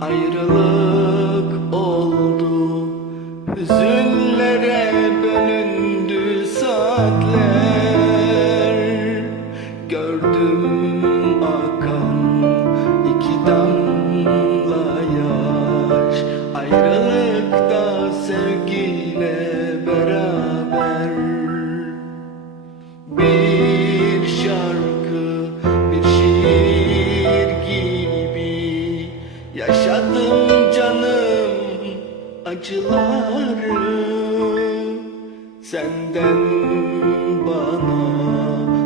Ayrılık oldu Hüzün acıları Senden bana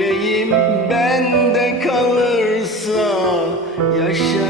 yüreğim bende kalırsa yaşa.